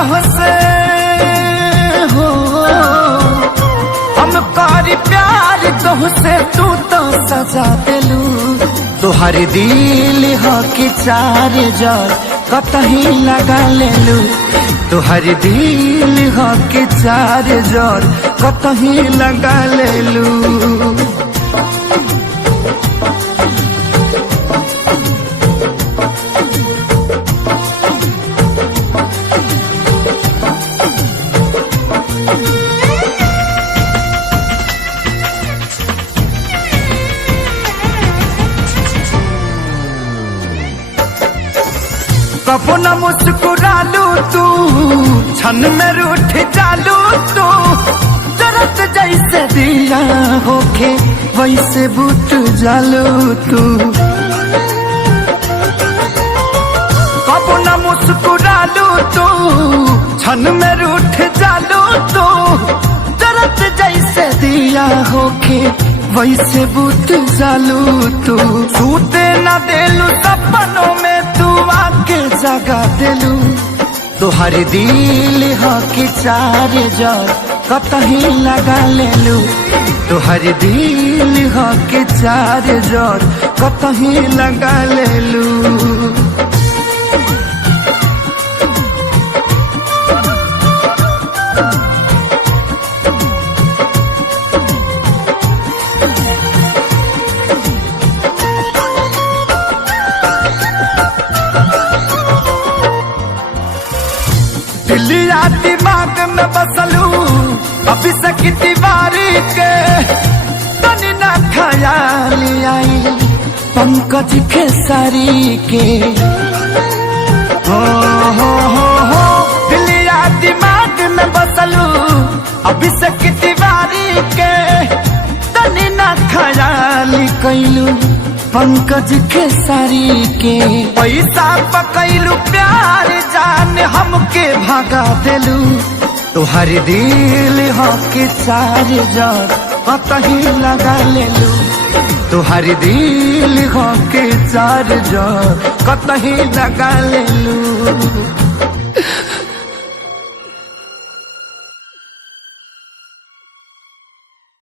तोहसे हो, हम करी प्यार तोहसे तू तो सजा दिलू। तुहार दिल हो कि चार जार कतही लगा लेलू। तुहार दिल हो कि चार जार कतही लगा लेलू। कबो न मुस्कुरालू तू, क्षण में रूठ जालू तू। जरत जैसे दिया होके वैसे बुत जालू तू। कबो न मुस्कुरालू तू, क्षण में रूठ जालू तू। जरत जैसे दिया होके वैसे बुत जालू तू। सूते न देलू सपनों में तू आके जगा दिलू। तुहार दिल हो कि चार जार कतही लगा लेलू। तुहार दिल हो कि चार जार कतही लगा लेलू। दिलिया दिमाग में बसलू अभी से तिवारी के। तनी ना ख्याल आई पंकज खेसारी के। हो दिलिया दिमाग में बसलू अभी से तिवारी के। तनी ना ख्याल कैलू पंकज खेसारी के। पैसा पकैलू प्यार जान हमके भागा दिलू। तुहार दिल हो कि चार जार कतही लगा लेलू। तुहार दिल हो कि चार जार कतही लगा लेलू।